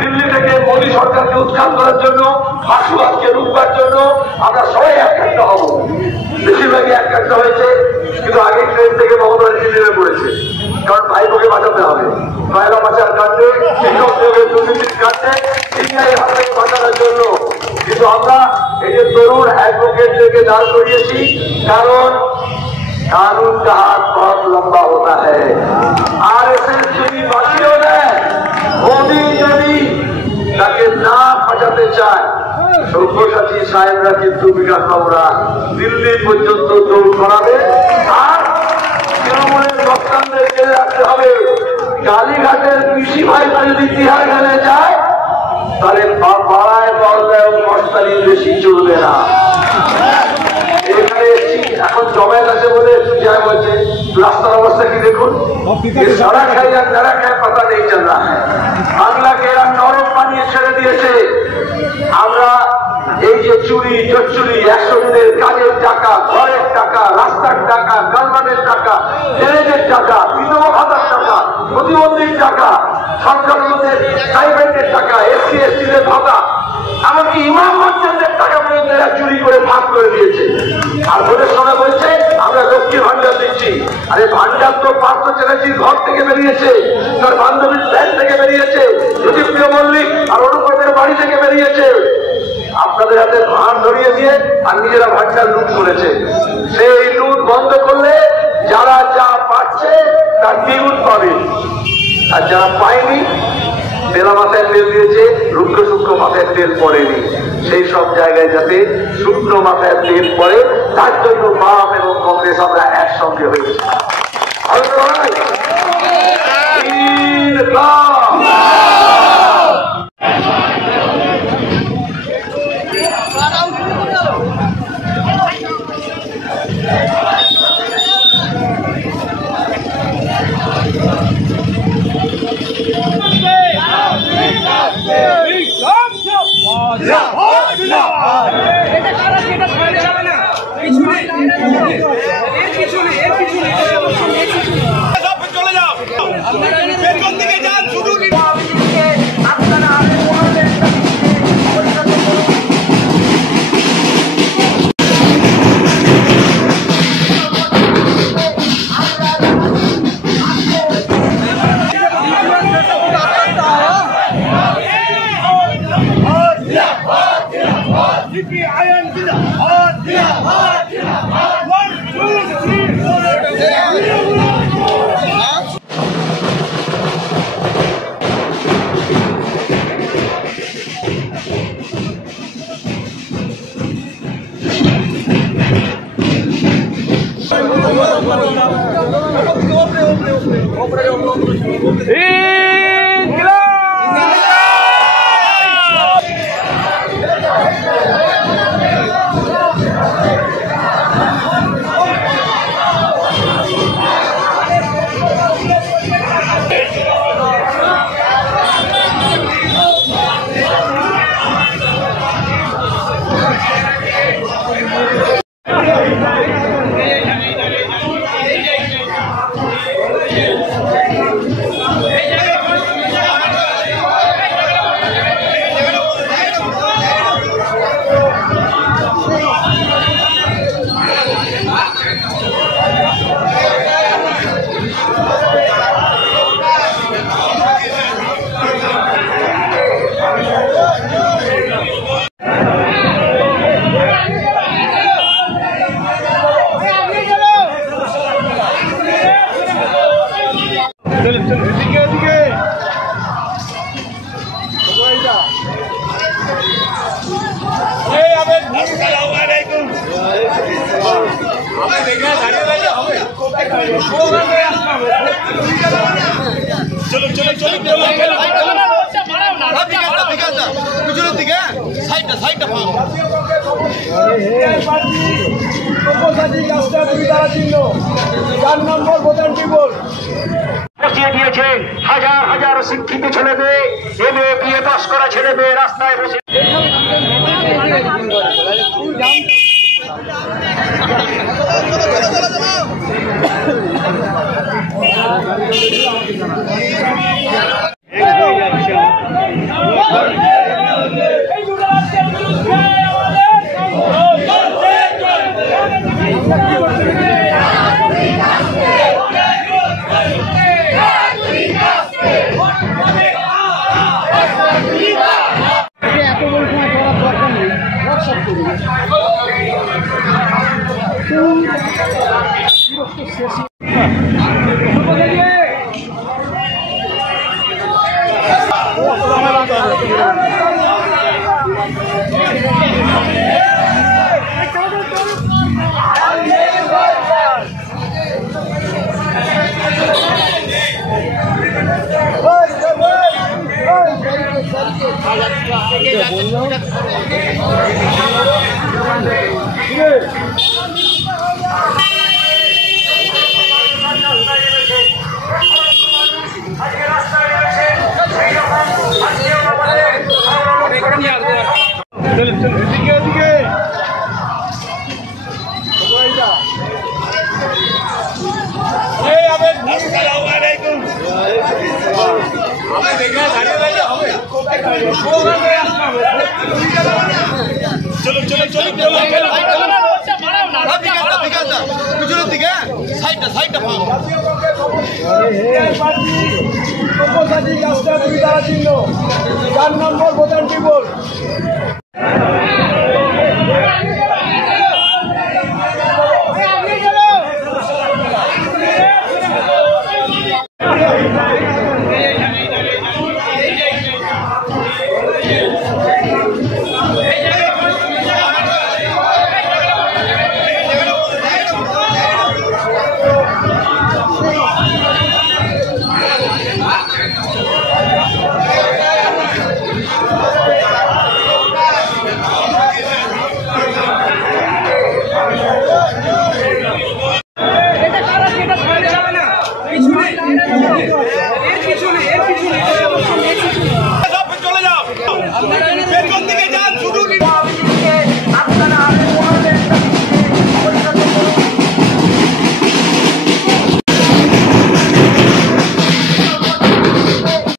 দিল্লি থেকে মোদী সরকারকে উৎখাত করার জন্য, ফাঁসিবাদকে রুখবার জন্য আমরা সবাই এককাট্টা হব। বেশিরভাগই এককাট্টা হয়েছে, কিন্তু আগে ট্রেন থেকে মমতা ব্যানার্জি নেমে পড়েছে, কারণ ভাইপোকে বাঁচাতে হবে। পয়লা বাঁচার কাণ্ডে, শিক্ষক নিয়োগের দুর্নীতির কাণ্ডে শিক্ষায় হাত থেকে বাঁচানোর জন্য। কিন্তু আমরা এই যে তরুণ অ্যাডভোকেটদেরকে দাঁড় করিয়েছি, কারণ कानून का हाथ बहुत लंबा होता है। आरएसएस যদি বাঁচিয়েও দেয়, মোদী যদি তাকে না বাঁচাতে চায়, সব্যসাচী সাহেবরা কিন্তু বিকাশ বাবুরা দিল্লি পর্যন্ত দৌড় করাবে। আর তৃণমূলের বক্তাদেরকে রাখতে হবে, কালীঘাটের কৃষি ভাইরা যদি তিহার গেলে যায়, তাহলে পাড়ায় বলদায় মস্তানি বেশি চলবে না। এখানে এখন জমায়েত আছে বলে একটু যায় বলছে, রাস্তার অবস্থা কি দেখুন, সারা খায় আর যারা খায় পাতা নেই জানা। বাংলাকে এরা নরম বানিয়ে ছেড়ে দিয়েছে। আমরা এই যে চুরি চচ্চুরি, 100 দিনের কাজের টাকা, ঘরের টাকা, রাস্তার টাকা, কালমানের টাকা, ড্রেনেজের টাকা, বিধবা ভাতার টাকা, প্রতিবন্ধীর টাকা, সরকারের প্রাইভেটের টাকা, এসসি এসটিদের ভাতা, এমনকি ইমাম মসজিদের টাকা পর্যন্ত এরা চুরি করে ভাগ করে দিয়েছে। আর ভোটের সময় বলছে আমরা লক্ষ্মীর ভান্ডার দিচ্ছি। আরে ভান্ডার তো পার্থ চ্যাটার্জির ঘর থেকে বেরিয়েছে, তার বান্ধবীর ব্যাংক থেকে বেরিয়েছে, জ্যোতিপ্রিয় মল্লিক আর অনুপমের বাড়ি থেকে বেরিয়েছে। আপনাদের হাতে ভাঁড় ধরিয়ে দিয়ে আর নিজেরা ভান্ডার লুট করেছে। সেই লুট বন্ধ করলে যারা যা পাচ্ছে তার দ্বিগুণ পাবে, আর যারা পায়নি, তেলা মাথায় তেল দিয়েছে, রুক্ষ সূক্ষ্ম মাথায় তেল পড়েনি। সেই সব জায়গায় যাতে শুকন মাথায় তেল পড়ে, তার জন্য বাম এবং কংগ্রেস আমরা একসঙ্গে হয়েছি। চলো চলো চলো পিছনের দিকে সাইডটা সাইডটা পাও দিয়েছে হাজার হাজার শিক্ষিত ছেলে মেয়ে MA BA পাস করা ছেলে মেয়ে রাস্তায় বসে চলো চলো চলো পিছনের দিকে সাইডটা সাইডটা পাও নম্বর ভোটার টিবল